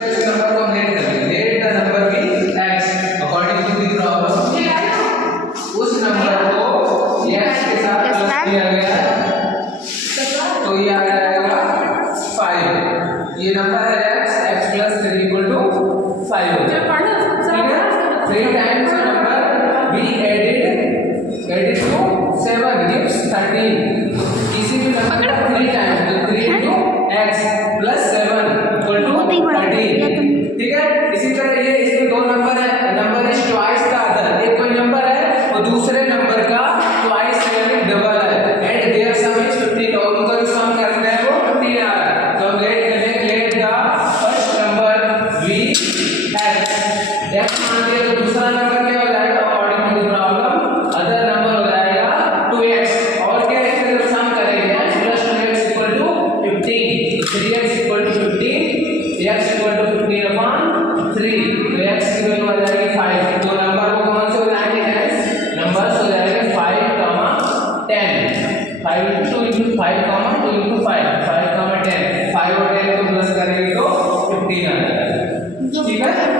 Number को हम let करेंगे, let the number be x according to the problem. उस नंबर को x के साथ प्लस किया गया तो ये आ जाएगा 5। ये नंबर है x, x plus 3 equal to 5 हो जाएगा, ठीक है। 3 times the number we added to 7 gives 13। किसी भी नंबर का 3 times तो 3 into x plus 7 equal to 13, ठीक है। इसी तरह ये इसमें दो नंबर है, number is twice the other, एक कोई नंबर है और दूसरे नंबर का ट्वाइस यानी डबल है, एंड देयर सम इज 15 और उनका जो सम करना है वो 15 आ रहा है। तो हम लेट करेंगे, let the first number we x मान लिया तो दूसरा नंबर क्या हो जाएगा according to the problem, other number हो जाएगा 2x और क्या इसमें जब सम करेंगे x plus 2x equal to 15, 3x equal to 15, x equal to 15 upon 3, तो x की वैल्यू आ जाएगी 5। तो नंबर को कौन से हो जाएंगे s नंबर्स हो जाएंगे 5, 10, 5 into 2 into 5, 2 into 5, 5, 10, 5 और 10 को प्लस करेंगे तो 15 आ जाएगा, ठीक है।